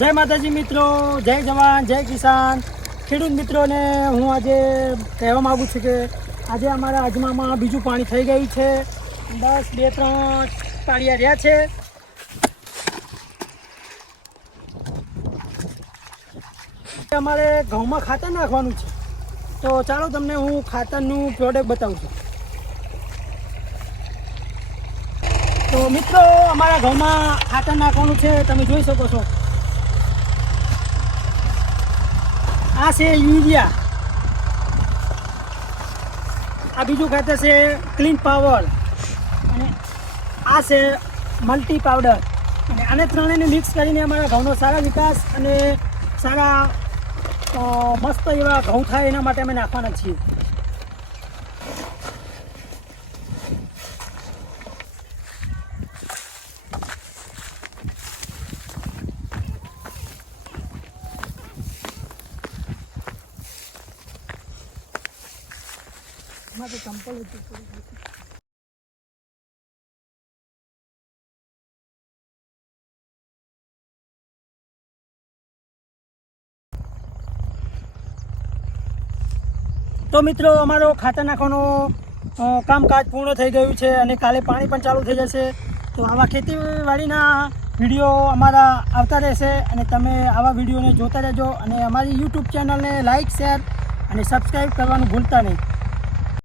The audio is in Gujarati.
જય માતાજી મિત્રો, જય જવાન, જય કિસાન. ખેડૂત મિત્રોને હું આજે કહેવા માગું છું કે આજે અમારા અજમામાં બીજું પાણી થઈ ગયું છે. બસ 2-3 પાળિયા રહ્યા છે. અમારે ઘઉંમાં ખાતર નાખવાનું છે, તો ચાલો તમને હું ખાતરનું પ્રોડક્ટ બતાવું છું. તો મિત્રો અમારા ઘઉંમાં ખાતર નાખવાનું છે, તમે જોઈ શકો છો. આ છે યુરિયા, આ બીજું ખાતર છે ક્લીન પાવર, અને આ છે મલ્ટી પાવડર. અને આને ત્રણેયને મિક્સ કરીને અમારા ઘઉંનો સારા વિકાસ અને સારા મસ્ત એવા ઘઉં થાય એના માટે અમે નાખવાના છીએ. ચંપલ તો મિત્રો અમારો ખાતર નાખવાનો કામકાજ પૂર્ણ થઈ ગયું છે અને કાલે પાણી પણ ચાલુ થઈ જશે. તો આવા ખેતીવાડીના વિડીયો અમારા આવતા રહેશે અને તમે આવા વિડીયોને જોતા રહેજો અને અમારી યુટ્યુબ ચેનલને લાઇક, શેર અને સબસ્ક્રાઈબ કરવાનું ભૂલતા નહીં.